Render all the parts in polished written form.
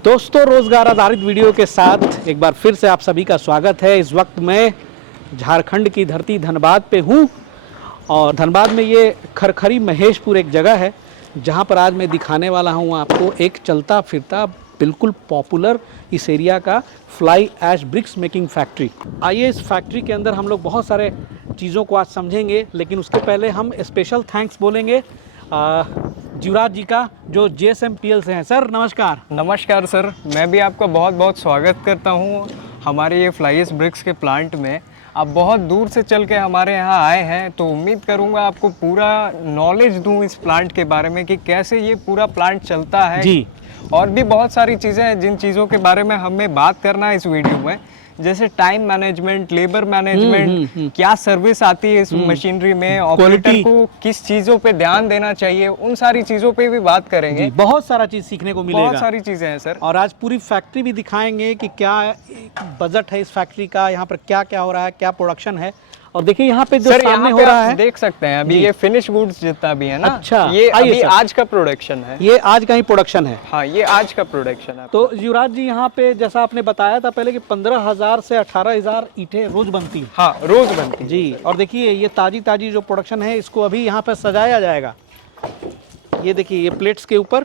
दोस्तों, रोजगार आधारित वीडियो के साथ एक बार फिर से आप सभी का स्वागत है। इस वक्त मैं झारखंड की धरती धनबाद पे हूँ और धनबाद में ये खरखरी महेशपुर एक जगह है जहाँ पर आज मैं दिखाने वाला हूँ आपको एक चलता फिरता बिल्कुल पॉपुलर इस एरिया का fly ash bricks making factory. आइए इस फैक्ट्री के अंदर हम लोग बहुत सारे चीज़ों को आज समझेंगे, लेकिन उसके पहले हम स्पेशल थैंक्स बोलेंगे जीवराज जी का, जो JSMPL से हैं। सर नमस्कार। नमस्कार सर, मैं भी आपका बहुत बहुत स्वागत करता हूँ हमारे ये फ्लाई ऐश ब्रिक्स के प्लांट में। आप बहुत दूर से चल के हमारे यहाँ आए हैं, तो उम्मीद करूँगा आपको पूरा नॉलेज दूँ इस प्लांट के बारे में कि कैसे ये पूरा प्लांट चलता है जी। और भी बहुत सारी चीज़ें हैं जिन चीज़ों के बारे में हमें बात करना है इस वीडियो में, जैसे टाइम मैनेजमेंट, लेबर मैनेजमेंट, क्या सर्विस आती है इस मशीनरी में, ऑपरेटर को किस चीज़ों पे ध्यान देना चाहिए, उन सारी चीज़ों पे भी बात करेंगे। बहुत सारा चीज़ सीखने को मिलेगा, बहुत सारी चीज़ें हैं सर। और आज पूरी फैक्ट्री भी दिखाएंगे कि क्या बजट है इस फैक्ट्री का, यहाँ पर क्या क्या हो रहा है, क्या प्रोडक्शन है। और देखिए यहाँ पे जो सामने हो रहा है, देख सकते हैं अभी ये फिनिश गुड्स जितना भी है ना। अच्छा, ये अभी आज का प्रोडक्शन है। ये आज का ही प्रोडक्शन है। हाँ, ये आज का प्रोडक्शन है। तो युवराज जी, यहाँ पे जैसा आपने बताया था पहले कि 15,000 से 18,000 ईंटें रोज बनती हैं। हाँ, रोज बनती है जी। और देखिए ये ताजी ताजी जो प्रोडक्शन है, इसको अभी यहाँ पे सजाया जाएगा। ये देखिए ये प्लेट्स के ऊपर,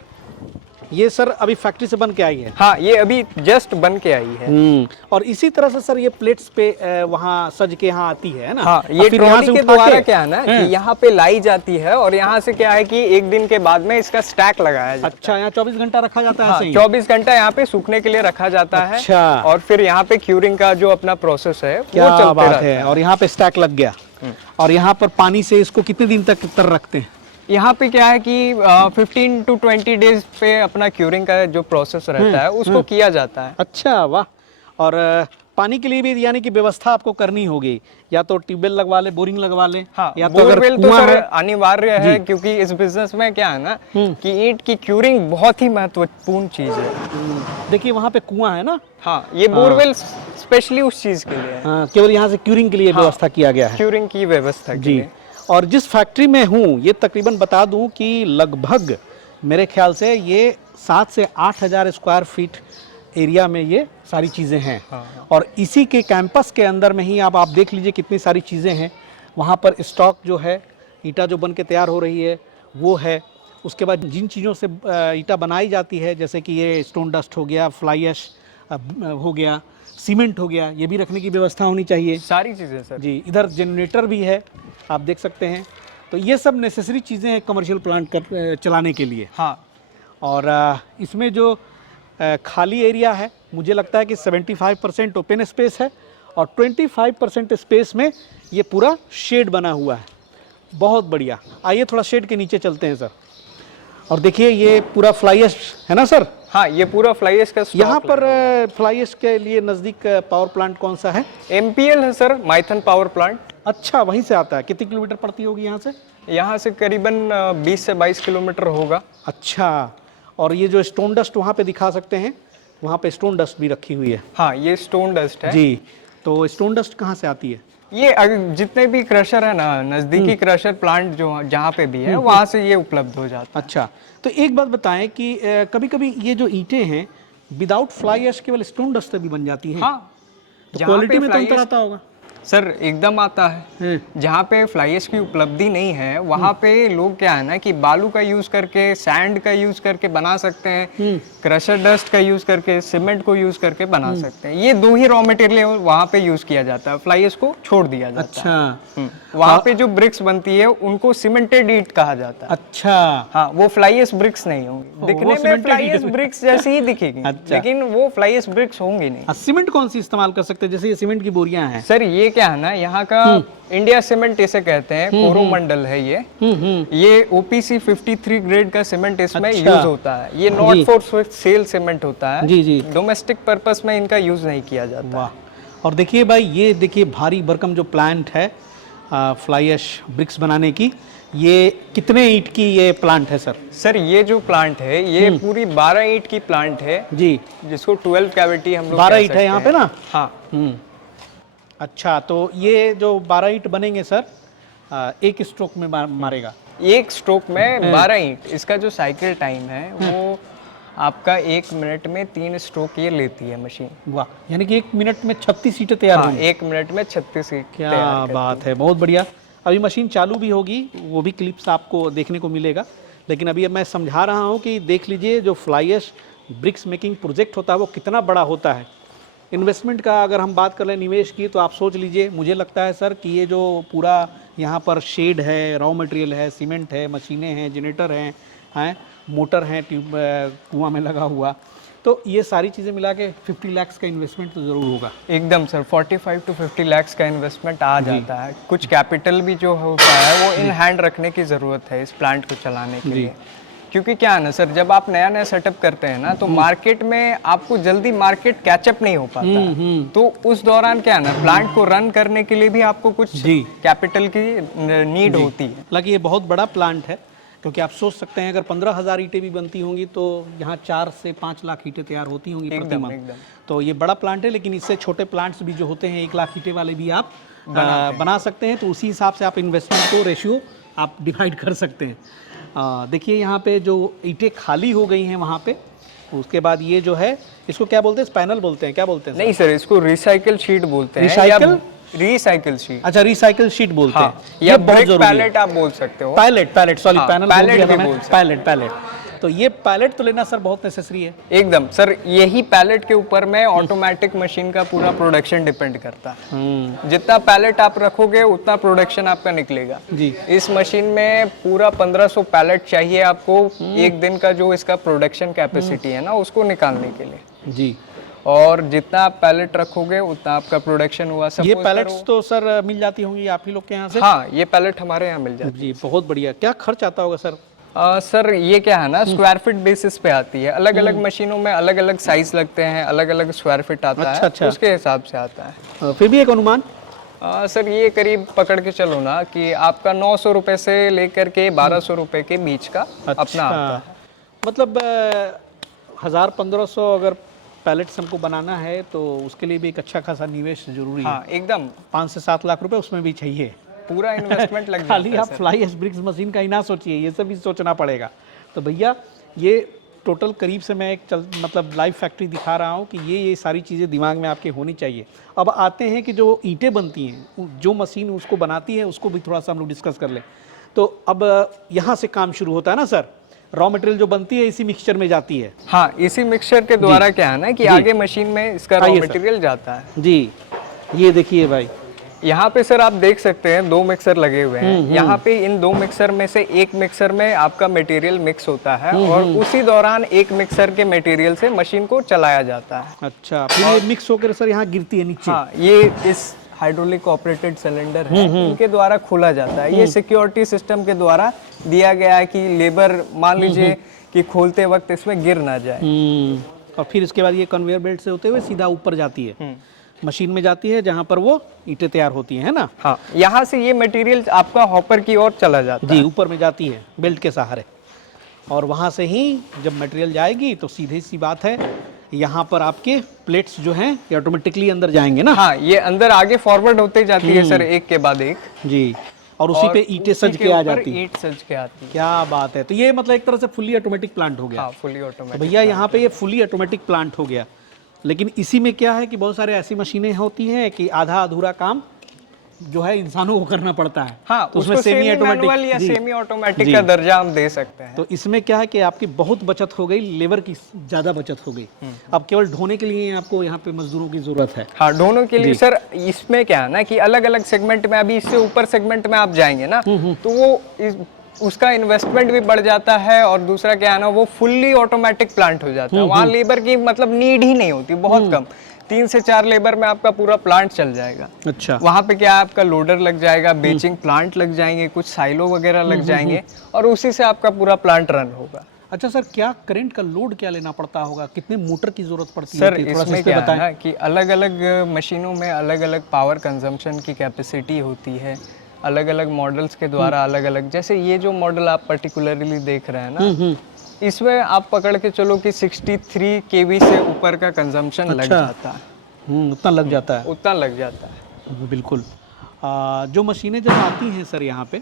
ये सर अभी फैक्ट्री से बन के आई है। हाँ, ये अभी जस्ट बन के आई है। और इसी तरह से सर ये प्लेट्स पे वहाँ सज के यहाँ आती है ना। हाँ, ये ट्रॉली के द्वारा क्या है ना कि यहाँ पे लाई जाती है और यहाँ से क्या है कि एक दिन के बाद में इसका स्टैक लगाया जाता है। अच्छा, यहाँ 24 घंटा रखा जाता है। हाँ, 24 घंटा यहाँ पे सूखने के लिए रखा जाता है। अच्छा। और फिर यहाँ पे क्यूरिंग का जो अपना प्रोसेस है क्या वो चलते बात रहता है। और यहाँ पे स्टैक लग गया। और यहाँ पर पानी से इसको कितने दिन तक तर रखते हैं? यहाँ पे क्या है कि 15 to 20 डेज पे अपना क्यूरिंग का जो प्रोसेस रहता है उसको किया जाता है। अच्छा, वाह। और पानी के लिए भी यानी कि व्यवस्था आपको करनी होगी, या तो ट्यूबवेल लगवा ले, बोरिंग लगवा ले। हाँ, या तो बोरवेल तो सर अनिवार्य है, क्योंकि इस बिजनेस में क्या है ना कि ईंट की क्यूरिंग बहुत ही महत्वपूर्ण चीज है। देखिए वहाँ पे कुआं है ना। हाँ, ये बोरवेल स्पेशली उस चीज के लिए है। हाँ, केवल यहाँ से क्यूरिंग के लिए व्यवस्था किया गया है। क्यूरिंग की व्यवस्था के लिए। और जिस फैक्ट्री में हूँ, ये तकरीबन बता दूं कि लगभग मेरे ख्याल से ये 7 से 8,000 स्क्वायर फीट एरिया में ये सारी चीज़ें हैं। हाँ। और इसी के कैंपस के अंदर में ही आप देख लीजिए कितनी सारी चीज़ें हैं। वहाँ पर स्टॉक जो है, ईंटा जो बन के तैयार हो रही है वो है। उसके बाद जिन चीज़ों से ईंटा बनाई जाती है, जैसे कि ये स्टोन डस्ट हो गया, फ्लाई ऐश हो गया, सीमेंट हो गया, ये भी रखने की व्यवस्था होनी चाहिए। सारी चीज़ें सर जी। इधर जनरेटर भी है, आप देख सकते हैं। तो ये सब नेसेसरी चीज़ें हैं कमर्शियल प्लांट चलाने के लिए। हाँ। और इसमें जो खाली एरिया है, मुझे लगता है कि 75% ओपन स्पेस है और 25% स्पेस में ये पूरा शेड बना हुआ है। बहुत बढ़िया। आइए थोड़ा शेड के नीचे चलते हैं सर। और देखिए ये पूरा फ्लाई ऐश है ना सर। हाँ, ये पूरा फ्लाई ऐश का यहाँ पर फ्लाई ऐश के लिए नज़दीक पावर प्लांट कौन सा है? MPL है सर, माइथन पावर प्लांट। अच्छा, वहीं से आता है। कितने किलोमीटर पड़ती होगी यहाँ से? यहाँ से करीबन 20 से 22 किलोमीटर होगा। अच्छा। और ये जो स्टोन डस्ट वहाँ पे दिखा सकते हैं, वहाँ पे स्टोन डस्ट भी रखी हुई है। हाँ, ये स्टोन डस्ट है जी। तो स्टोन डस्ट कहाँ से आती है? ये जितने भी क्रशर है ना, नज़दीकी क्रशर प्लांट जो जहाँ पे भी है वहाँ से ये उपलब्ध हो जाता है। अच्छा। तो एक बात बताएं कि कभी कभी ये जो ईंटें हैं विदाउट फ्लाई ऐश केवल स्टोन डस्ट से भी बन जाती हैं। हाँ, तो क्वालिटी में तो अंतर आता होगा सर, एकदम आता है। जहाँ पे फ्लाई ऐश की उपलब्धि नहीं है वहाँ पे लोग क्या है ना कि बालू का यूज करके, सैंड का यूज करके बना सकते हैं, क्रशर डस्ट का यूज करके, सीमेंट को यूज करके बना सकते हैं। ये दो ही रॉ मटेरियल वहाँ पे यूज किया जाता है, फ्लाई ऐश को छोड़ दिया जाता है। अच्छा। वहाँ पे जो ब्रिक्स बनती है उनको सीमेंटेड ईंट कहा जाता है। अच्छा। हाँ, वो फ्लाई ऐश ब्रिक्स नहीं होंगी, दिखने में फ्लाई ऐश ब्रिक्स जैसी ही दिखेगी। अच्छा। लेकिन वो फ्लाई ऐश ब्रिक्स होंगी नहीं। सीमेंट कौन सी इस्तेमाल कर सकते हैं? जैसे ये सीमेंट की बोरियां हैं सर, ये क्या है ना, यहाँ का इंडिया सीमेंट इसे कहते हैं, कोरोमंडल है ये। ये OPC 53 ग्रेड का सीमेंट इसमें यूज होता है। ये नॉट फॉर सेल सीमेंट होता है। जी जी। डोमेस्टिक पर्पस में इनका यूज नहीं किया जाता। वाह। और देखिए भाई, ये देखिए भारी भरकम जो प्लांट है फ्लाई ऐश ब्रिक्स बनाने की, ये कितने ईंट की ये प्लांट है सर? सर, ये जो प्लांट है ये पूरी 12 ईंट की प्लांट है जी, जिसको 12 कैविटी हम लोग 12 ईंट है यहाँ पे ना। हाँ। अच्छा, तो ये जो 12 ईंट बनेंगे सर, एक स्ट्रोक में मारेगा? एक स्ट्रोक में 12 ईंट। इसका जो साइकिल टाइम है वो आपका 1 मिनट में 3 स्ट्रोक ये लेती है मशीन। वाह, यानी कि 1 मिनट में 36 ईंटें तैयार हाँ, होंगी। 1 मिनट में 36 ईंट क्या तैयार करती बात है, बहुत बढ़िया। अभी मशीन चालू भी होगी, वो भी क्लिप्स आपको देखने को मिलेगा, लेकिन अभी मैं समझा रहा हूँ कि देख लीजिए जो fly ash bricks making project होता है वो कितना बड़ा होता है। इन्वेस्टमेंट का अगर हम बात कर लें निवेश की, तो आप सोच लीजिए, मुझे लगता है सर कि ये जो पूरा यहाँ पर शेड है, रॉ मटेरियल है, सीमेंट है, मशीनें हैं, जनरेटर हैं, मोटर हैं, ट्यूब कुआं में लगा हुआ, तो ये सारी चीज़ें मिला के 50 लाख का इन्वेस्टमेंट तो ज़रूर होगा। एकदम सर, 45 to 50 लाख का इन्वेस्टमेंट आ जाता है। कुछ कैपिटल भी जो होता है वो इन हैंड रखने की ज़रूरत है इस प्लांट को चलाने के लिए, क्योंकि क्या है ना सर, जब आप नया नया सेटअप करते हैं ना, तो मार्केट में आपको जल्दी मार्केट कैचअप नहीं हो पाता है। तो उस दौरान क्या है ना, प्लांट को रन करने के लिए भी आपको कुछ कैपिटल की नीड होती है। हालांकि ये बहुत बड़ा प्लांट है, क्योंकि आप सोच सकते हैं अगर 15,000 ईंटें भी बनती होंगी तो यहाँ 4 से 5 लाख ईंटें तैयार होती होंगी प्रति मंथ। तो ये बड़ा प्लांट है, लेकिन इससे छोटे प्लांट्स भी जो होते हैं 1 लाख ईंटें वाले भी आप बना सकते हैं। तो उसी हिसाब से आप इन्वेस्टमेंट को रेशियो आप डिवाइड कर सकते हैं। देखिए यहाँ पे जो ईंटें खाली हो गई हैं वहाँ पे, उसके बाद ये जो है इसको क्या बोलते हैं, स्पैनल बोलते हैं, क्या बोलते हैं? नहीं सर, इसको रिसाइकल शीट बोलते हैं। रिसाइकल शीट, अच्छा रिसाइकल शीट बोलते हैं। या ब्रिक पैलेट आप बोल सकते हो। Pallet sorry, panel pallet pallet. तो ये पैलेट तो लेना सर बहुत नेसेसरी है। एकदम सर, यही पैलेट के ऊपर में ऑटोमेटिक मशीन का पूरा प्रोडक्शन डिपेंड करता है। जितना पैलेट आप रखोगे उतना प्रोडक्शन आपका निकलेगा जी। इस मशीन में पूरा 1500 पैलेट चाहिए आपको एक दिन का, जो इसका प्रोडक्शन कैपेसिटी है ना, उसको निकालने के लिए जी। और जितना आप पैलेट रखोगे उतना आपका प्रोडक्शन हुआ। ये पैलेट्स तो सर मिल जाती होंगी आप ही लोग के यहाँ से? हाँ, ये पैलेट हमारे यहाँ मिल जाती है जी। बहुत बढ़िया। क्या खर्च आता होगा सर? सर ये क्या है ना, स्क्वायर फीट बेसिस पे आती है। अलग अलग मशीनों में अलग अलग साइज लगते हैं, अलग अलग स्क्वायर फीट आता है। अच्छा। उसके हिसाब से आता है। फिर भी एक अनुमान सर, ये करीब पकड़ के चलो ना कि आपका 900 रुपए से लेकर के 1200 रुपए के बीच का अपना आता है। मतलब 1000-1500 अगर पैलेट्स हमको बनाना है तो उसके लिए भी एक अच्छा खासा निवेश जरूरी है। एकदम 5 से 7 लाख रुपए उसमें भी चाहिए। पूरा इन्वेस्टमेंट लग जाता है। खाली आप फ्लाई ऐश ब्रिक्स मशीन का ही ना सोचिए, ये सब भी सोचना पड़ेगा। तो भैया ये टोटल करीब से मैं एक मतलब लाइव फैक्ट्री दिखा रहा हूँ कि ये सारी चीज़ें दिमाग में आपके होनी चाहिए। अब आते हैं कि जो ईंटें बनती हैं, जो मशीन उसको बनाती है, उसको भी थोड़ा सा हम लोग डिस्कस कर लें। तो अब यहाँ से काम शुरू होता है ना सर, रॉ मटेरियल जो बनती है इसी मिक्सचर में जाती है। हाँ, इसी मिक्सचर के द्वारा क्या है ना कि आगे मशीन में इसका रॉ मटेरियल जाता है जी। ये देखिए भाई, यहाँ पे सर आप देख सकते हैं 2 मिक्सर लगे हुए हैं। यहाँ पे इन 2 मिक्सर में से एक मिक्सर में आपका मटेरियल मिक्स होता है और उसी दौरान एक मिक्सर के मटेरियल से मशीन को चलाया जाता है। अच्छा, फिर ये मिक्स होकर सर यहाँ गिरती है नीचे। हाँ, ये इस हाइड्रोलिक ऑपरेटेड सिलेंडर है, इनके द्वारा खोला जाता है। ये सिक्योरिटी सिस्टम के द्वारा दिया गया है कि लेबर मान लीजिए कि खोलते वक्त इसमें गिर ना जाए। और फिर इसके बाद ये कन्वेयर बेल्ट से होते हुए सीधा ऊपर जाती है, मशीन में जाती है, जहाँ पर वो ईंटें तैयार होती हैं, है ना? हाँ, यहाँ से ये मटेरियल आपका हॉपर की ओर चला जाता है जी, ऊपर में जाती है बेल्ट के सहारे। और वहाँ से ही जब मटेरियल जाएगी तो सीधी सी बात है, यहाँ पर आपके प्लेट्स जो हैं ये ऑटोमेटिकली अंदर जाएंगे ना? हाँ, ये अंदर आगे फॉरवर्ड होते जाती है सर, एक के बाद एक जी। और उसी पे ईंटें सज के आ जाती है। ईंट सज के आती है। क्या बात है। तो ये मतलब एक तरह से फुली ऑटोमेटिक प्लांट हो गया। हाँ, फुली ऑटोमेटिक। भैया यहाँ पे ये फुली ऑटोमेटिक प्लांट हो गया, लेकिन इसी में क्या है कि बहुत सारे ऐसी मशीनें होती हैं कि आधा अधूरा काम जो है इंसानों को करना पड़ता है। हाँ, तो उसमें सेमी ऑटोमेटिक या सेमी ऑटोमेटिक का दर्जा हम दे सकते हैं। तो इसमें क्या है कि आपकी बहुत बचत हो गई, लेबर की ज़्यादा बचत हो गई। अब केवल ढोने के लिए आपको यहाँ पे मजदूरों की ज़रूरत है। हाँ, ढोने के लिए सर इसमें क्या है ना कि अलग अलग सेगमेंट में, अभी इससे ऊपर सेगमेंट में आप जाएंगे ना तो वो उसका इन्वेस्टमेंट भी बढ़ जाता है, और दूसरा क्या है ना, वो फुल्ली ऑटोमेटिक प्लांट हो जाता है। वहाँ लेबर की मतलब नीड ही नहीं होती, बहुत कम, 3 से 4 लेबर में आपका पूरा प्लांट चल जाएगा। अच्छा। वहाँ पे क्या है, आपका लोडर लग जाएगा, बेचिंग प्लांट लग जाएंगे, कुछ साइलो वगैरह लग जाएंगे, और उसी से आपका पूरा प्लांट रन होगा। अच्छा सर, क्या करंट का लोड क्या लेना पड़ता होगा, कितने मोटर की जरूरत पड़ती है? सर इसमें क्या है ना कि अलग अलग मशीनों में अलग अलग पावर कंजम्पशन की कैपेसिटी होती है, अलग अलग मॉडल्स के द्वारा अलग अलग। जैसे ये जो मॉडल आप पर्टिकुलरली देख रहे हैं ना, इसमें आप पकड़ के चलो कि 63 kV से ऊपर का कंजम्पशन लग जाता है। उतना लग जाता है? उतना लग जाता है, बिल्कुल। जो मशीनें जब आती हैं सर यहाँ पे,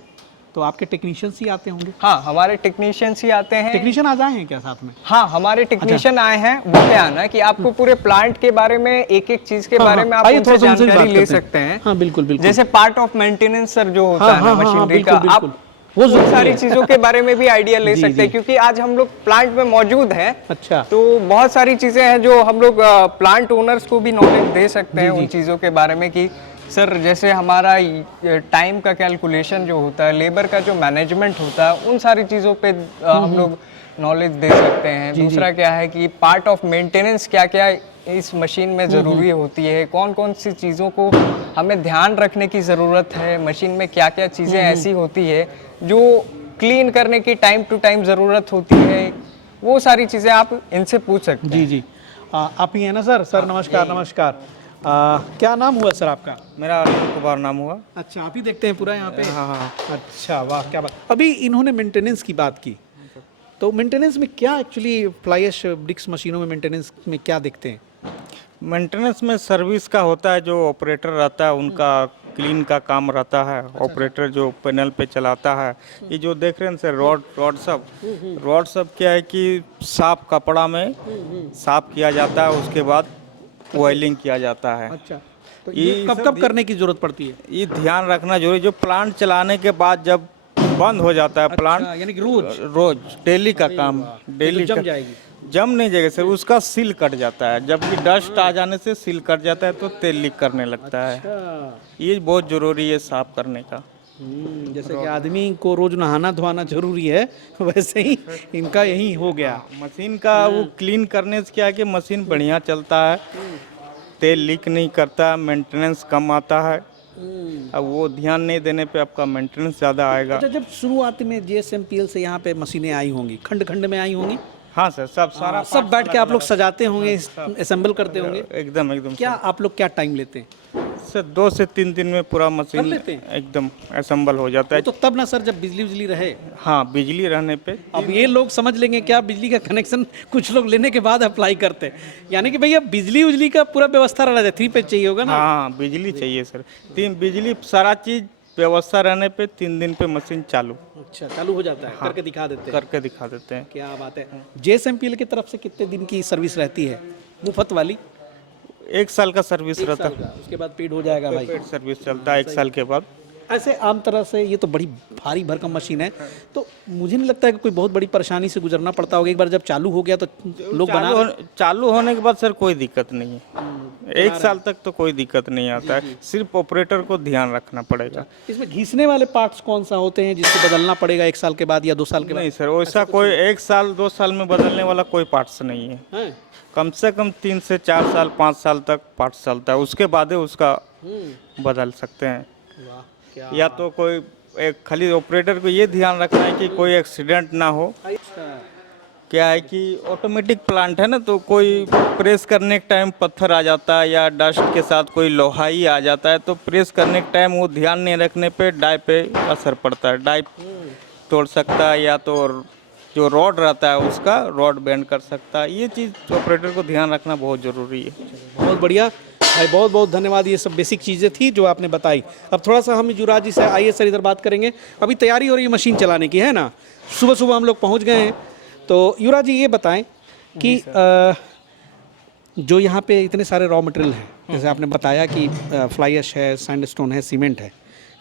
तो आपके टेक्नीशियंस ही आते होंगे? हाँ, हमारे टेक्नीशियंस ही आते हैं। टेक्नीशियन आज आए हैं क्या साथ में? हाँ, हमारे टेक्नीशियन आए हैं। वो क्या है ना कि आपको पूरे प्लांट के बारे में, एक एक चीज के बारे में आप आइए उनसे थोड़ा सा उनसे भी जानकारी बात ले करते हैं। सकते हैं। हाँ बिल्कुल बिल्कुल। जैसे पार्ट ऑफ मेंटेनेंस सर जो होता है ना मशीनरी का, बिल्कुल, आप वो सारी चीजों के बारे में भी आइडिया ले सकते हैं, क्योंकि आज हम लोग प्लांट में मौजूद हैं। अच्छा। तो बहुत सारी चीजें हैं जो हम लोग प्लांट ओनर्स को भी नॉलेज दे सकते हैं उन चीजों के बारे में कि सर जैसे हमारा टाइम का कैलकुलेशन जो होता है, लेबर का जो मैनेजमेंट होता है, उन सारी चीज़ों पे हम लोग नॉलेज दे सकते हैं। दूसरा क्या है कि पार्ट ऑफ मेंटेनेंस क्या क्या इस मशीन में ज़रूरी होती है, कौन कौन सी चीज़ों को हमें ध्यान रखने की ज़रूरत है, मशीन में क्या क्या चीज़ें ऐसी होती है जो क्लीन करने की टाइम टू टाइम ज़रूरत होती है, वो सारी चीज़ें आप इनसे पूछ सकते हैं। जी जी। आप ही हैं ना सर? सर नमस्कार। नमस्कार। क्या नाम हुआ सर आपका? मेरा अरुण कुमार नाम हुआ। अच्छा, आप ही देखते हैं पूरा यहाँ पे? हाँ हाँ। अच्छा, वाह क्या बात। अभी इन्होंने मेंटेनेंस की बात की, तो मेंटेनेंस में क्या एक्चुअली फ्लाई ऐश ब्रिक्स मशीनों में मेंटेनेंस में क्या देखते हैं? मेंटेनेंस में सर्विस का होता है, जो ऑपरेटर रहता है उनका क्लीन का काम रहता है। ऑपरेटर जो पैनल पे चलाता है, ये जो देख रहे हैं सर रॉड सब क्या है कि साफ कपड़ा में साफ किया जाता है, उसके बाद ऑयलिंग किया जाता है। अच्छा, तो ये कब कब करने की जरूरत पड़ती है? ये ध्यान रखना जरूरी, जो प्लांट चलाने के बाद जब बंद हो जाता है प्लांट, यानी कि रोज डेली का काम, डेली जम जाएगी? जम नहीं जाएगा सर, उसका सील कट जाता है। जबकि डस्ट आ जाने से सील कट जाता है तो तेल लीक करने लगता है। ये बहुत जरूरी है साफ करने का। जैसे कि आदमी को रोज नहाना धोना जरूरी है, वैसे ही इनका यही हो गया। मशीन का वो क्लीन करने से क्या है कि मशीन बढ़िया चलता है, तेल लीक नहीं करता, मेंटेनेंस कम आता है। अब वो ध्यान नहीं देने पे आपका मेंटेनेंस ज़्यादा आएगा। अच्छा, जब शुरुआत में JSMPL से यहाँ पे मशीनें आई होंगी, खंड खंड में आई होंगी? हाँ सर, सारा सब बैठ के आप लोग सजाते होंगे, असेंबल करते होंगे? एकदम एकदम। क्या आप लोग क्या टाइम लेते हैं? सर 2 से 3 दिन में पूरा मशीन लेते हैं? एकदम असेंबल हो जाता है। तो तब ना सर, जब बिजली रहे। हाँ, बिजली रहने पे। अब ये लोग समझ लेंगे क्या बिजली का कनेक्शन कुछ लोग लेने के बाद अप्लाई करते हैं, यानी कि भैया बिजली उजली का पूरा व्यवस्था रहना चाहिए। 3 पेज चाहिए होगा ना? हाँ, बिजली चाहिए सर। 3 बिजली सारा चीज व्यवस्था रहने पे 3 दिन पे मशीन चालू। अच्छा, चालू हो जाता है? हाँ, करके दिखा देते हैं? करके दिखा देते हैं। क्या बात है। JSMPL की तरफ से कितने दिन की सर्विस रहती है मुफ्त वाली? 1 साल का सर्विस रहता है। उसके बाद पेड हो जाएगा भाई? पेड सर्विस चलता है 1 साल के बाद। ऐसे आम तरह से ये तो बड़ी भारी भरकम मशीन है, तो मुझे नहीं लगता है कि कोई बहुत बड़ी परेशानी से गुजरना पड़ता होगा। एक बार जब चालू हो गया तो लोग चालू होने के बाद सर कोई दिक्कत नहीं है। 1 साल तक तो कोई दिक्कत नहीं आता है, सिर्फ ऑपरेटर को ध्यान रखना पड़ेगा। इसमें घिसने वाले पार्ट्स कौन सा होते हैं जिसको बदलना पड़ेगा 1 साल के बाद या 2 साल के बाद? नहीं सर, वैसा कोई 1 साल 2 साल में बदलने वाला कोई पार्ट्स नहीं है। हैं? कम से कम 3 से 4 साल 5 साल तक पार्ट्स चलता है, उसके बाद ही उसका बदल सकते हैं। वाह, क्या या तो कोई एक खाली ऑपरेटर को ये ध्यान रखना है कि कोई एक्सीडेंट ना हो। अच्छा। क्या है कि ऑटोमेटिक प्लांट है ना, तो कोई प्रेस करने के टाइम पत्थर आ जाता है या डस्ट के साथ कोई लोहा ही आ जाता है, तो प्रेस करने के टाइम वो ध्यान नहीं रखने पे डाई पे असर पड़ता है, डाई तोड़ सकता है, या तो जो रॉड रहता है उसका रॉड बेंड कर सकता है। ये चीज़ ऑपरेटर को ध्यान रखना बहुत ज़रूरी है। बहुत बढ़िया भाई, बहुत बहुत धन्यवाद। ये सब बेसिक चीज़ें थी जो आपने बताई। अब थोड़ा सा हम युवराज जी से, आइए सर इधर बात करेंगे। अभी तैयारी हो रही है मशीन चलाने की, है ना? सुबह सुबह हम लोग पहुंच गए हैं। तो युवराज जी ये बताएं कि जो यहाँ पे इतने सारे रॉ मटेरियल हैं, जैसे आपने बताया कि फ्लाई ऐश है, सैंडस्टोन है, सीमेंट है,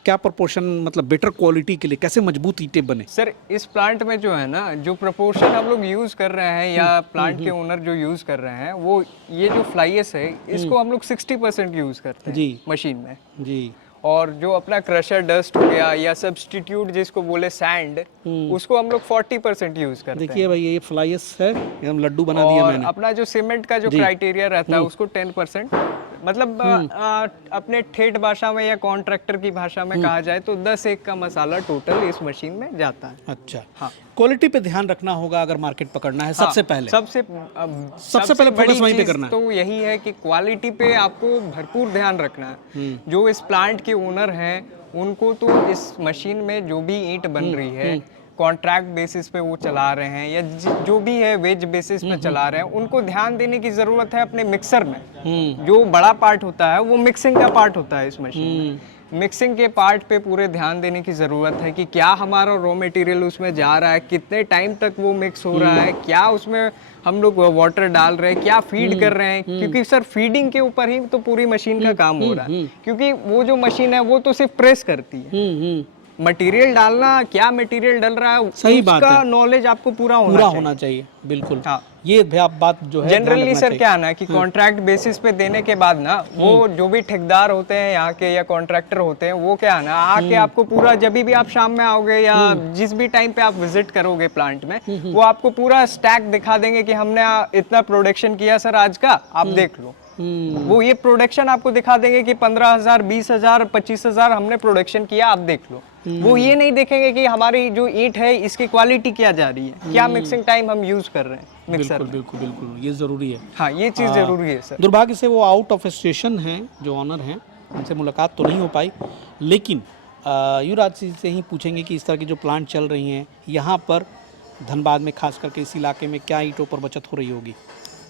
क्या प्रोपोर्शन, मतलब बेटर क्वालिटी के लिए कैसे मजबूत ईंटें बने? सर इस प्लांट में जो है ना, जो प्रपोर्शन हम लोग यूज़ कर रहे हैं या प्लांट के ओनर जो यूज़ कर रहे हैं, वो ये जो फ्लाई ऐश है इसको हम लोग 60% यूज़ करते हैं जी मशीन में। जी। और जो अपना क्रशर डस्ट हो गया या सब्स्टिट्यूट जिसको बोले सैंड, उसको हम लोग 40% यूज़ करते हैं। देखिए भाई, ये फ्लाई ऐश है, एकदम लड्डू बना दिया और मैंने। अपना जो सीमेंट का जो क्राइटेरिया रहता है उसको 10%, मतलब अपने ठेठ भाषा में या कॉन्ट्रैक्टर की भाषा में कहा जाए तो 10-1 का मसाला टोटल इस मशीन में जाता है। अच्छा। हाँ, क्वालिटी पे ध्यान रखना होगा अगर मार्केट पकड़ना है। सबसे पहले सबसे पहले बड़ी फोकस वहीं पे चीज़ करना है। तो यही है कि क्वालिटी पे आपको भरपूर ध्यान रखना है। जो इस प्लांट के ओनर हैं उनको तो इस मशीन में जो भी ईंट बन रही है कॉन्ट्रैक्ट बेसिस पे वो चला रहे हैं या जो भी है वेज बेसिस पे चला रहे हैं, उनको ध्यान देने की ज़रूरत है अपने मिक्सर में। जो बड़ा पार्ट होता है वो मिक्सिंग का पार्ट होता है इस मशीन में। मिक्सिंग के पार्ट पे पूरे ध्यान देने की ज़रूरत है कि क्या हमारा रॉ मटेरियल उसमें जा रहा है, कितने टाइम तक वो मिक्स हो रहा है, क्या उसमें हम लोग वाटर डाल रहे हैं, क्या फीड कर रहे हैं, क्योंकि सर फीडिंग के ऊपर ही तो पूरी मशीन का काम हो रहा है, क्योंकि वो जो मशीन है वो तो सिर्फ प्रेस करती है। मटेरियल डालना, क्या मटेरियल डल रहा है, सही बात उसका है। नॉलेज आपको पूरा होना चाहिए बिल्कुल। हाँ। ये भी आप बात जो है ध्यान जनरली रखना सर चाहिए। क्या है ना कि कॉन्ट्रैक्ट बेसिस पे देने के बाद ना वो जो भी ठेकेदार होते हैं यहाँ के या कॉन्ट्रैक्टर होते हैं, वो क्या है ना आके आपको पूरा, जब भी आप शाम में आओगे या जिस भी टाइम पे आप विजिट करोगे प्लांट में, वो आपको पूरा स्टैक दिखा देंगे कि हमने इतना प्रोडक्शन किया सर आज का, आप देख लो। वो ये प्रोडक्शन आपको दिखा देंगे कि 15,000, 20,000, 25,000 हमने प्रोडक्शन किया, आप देख लो। वो ये नहीं देखेंगे कि हमारी जो ईंट है इसकी क्वालिटी क्या जा रही है, क्या मिक्सिंग टाइम हम यूज कर रहे हैं मिक्सर में। बिल्कुल बिल्कुल, ये ज़रूरी है। हाँ, ये चीज़ ज़रूरी है सर। दुर्भाग्य से वो आउट ऑफ स्टेशन हैं जो ऑनर हैं, उनसे मुलाकात तो नहीं हो पाई, लेकिन युवराज जी से ही पूछेंगे कि इस तरह की जो प्लांट चल रही हैं यहाँ पर धनबाद में, खास करके इस इलाके में क्या ईंटों पर बचत हो रही होगी।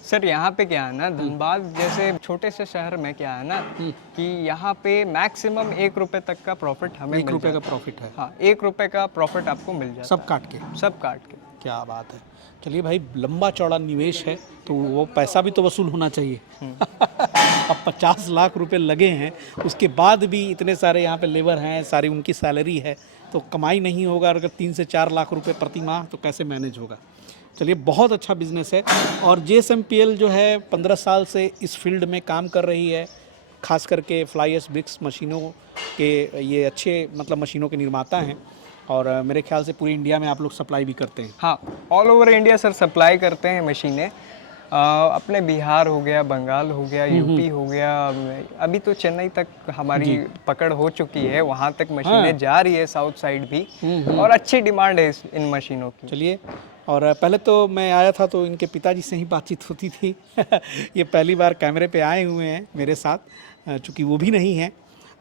सर यहाँ पे क्या है ना, धनबाद जैसे छोटे से शहर में क्या है ना कि यहाँ पे मैक्सिमम 1 रुपए तक का प्रॉफिट हमें 1 रुपये का प्रॉफिट है। हाँ, 1 रुपए का प्रॉफिट आपको मिल जाता सब काट के। है, सब काट के। क्या बात है। चलिए भाई, लंबा चौड़ा निवेश है तो वो पैसा भी तो वसूल होना चाहिए। अब 50 लाख रुपए लगे हैं, उसके बाद भी इतने सारे यहाँ पे लेबर हैं, सारी उनकी सैलरी है, तो कमाई नहीं होगा। और अगर 3 से 4 लाख रुपए प्रति माह तो कैसे मैनेज होगा। चलिए, बहुत अच्छा बिजनेस है। और JSMPL जो है 15 साल से इस फील्ड में काम कर रही है, खास करके फ्लाई एश ब्रिक्स मशीनों के ये अच्छे मतलब मशीनों के निर्माता हैं। और मेरे ख्याल से पूरी इंडिया में आप लोग सप्लाई भी करते हैं। हाँ, all over India sir supply करते हैं मशीनें। अपने बिहार हो गया, बंगाल हो गया, यूपी हो गया, अभी तो चेन्नई तक हमारी पकड़ हो चुकी है, वहाँ तक मशीनें जा रही है, साउथ साइड भी, और अच्छी डिमांड है इन मशीनों की। चलिए, और पहले तो मैं आया था तो इनके पिताजी से ही बातचीत होती थी। ये पहली बार कैमरे पे आए हुए हैं मेरे साथ, चूँकि वो भी नहीं है।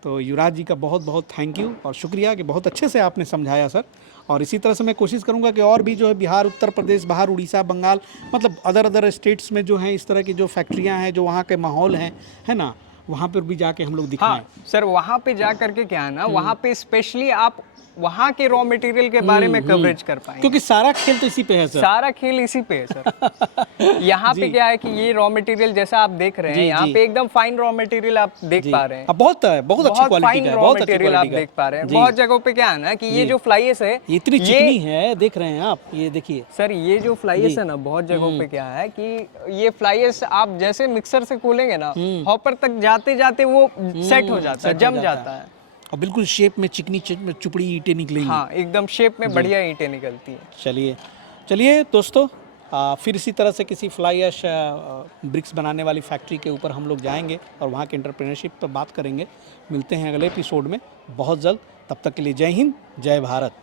तो युवराज जी का बहुत बहुत थैंक यू और शुक्रिया कि बहुत अच्छे से आपने समझाया सर। और इसी तरह से मैं कोशिश करूंगा कि और भी जो है बिहार, उत्तर प्रदेश, बाहर उड़ीसा, बंगाल, मतलब अदर स्टेट्स में जो हैं इस तरह की जो फैक्ट्रियां हैं, जो वहाँ के माहौल हैं, है ना, वहाँ पर भी जाके हम लोग दिखाएं। हाँ सर, वहाँ पे जा करके क्या है ना, वहाँ पे स्पेशली आप वहाँ के रॉ मटेरियल के बारे में कवरेज कर पाएंगे, क्योंकि सारा खेल तो इसी पे है सर। सारा खेल इसी पे है सर। यहाँ पे क्या है कि ये रॉ मटेरियल जैसा आप देख रहे हैं, यहाँ पे एकदम फाइन रॉ मटेरियल आप देख पा रहे हैं। बहुत अच्छी क्वालिटी का है, बहुत अच्छी मटेरियल आप देख पा रहे हैं। बहुत जगहों पे क्या है ना कि ये जो फ्लाईएस है, इतनी चिकनी है, देख रहे हैं आप, ये देखिए सर, ये जो फ्लाईएस है ना, बहुत जगहों पे क्या है कि ये फ्लाईएस आप जैसे मिक्सर से खोलेंगे ना, हॉपर तक जाते जाते वो सेट हो जाता है, जम जाता है, और बिल्कुल शेप में चिकनी चुपड़ी ईंटें निकलेंगी। हाँ, एकदम शेप में बढ़िया ईंटें निकलती हैं। चलिए दोस्तों, फिर इसी तरह से किसी फ्लाई ऐश ब्रिक्स बनाने वाली फैक्ट्री के ऊपर हम लोग जाएंगे और वहाँ के एंटरप्रेन्योरशिप पर बात करेंगे। मिलते हैं अगले एपिसोड में बहुत जल्द। तब तक के लिए जय हिंद, जय भारत।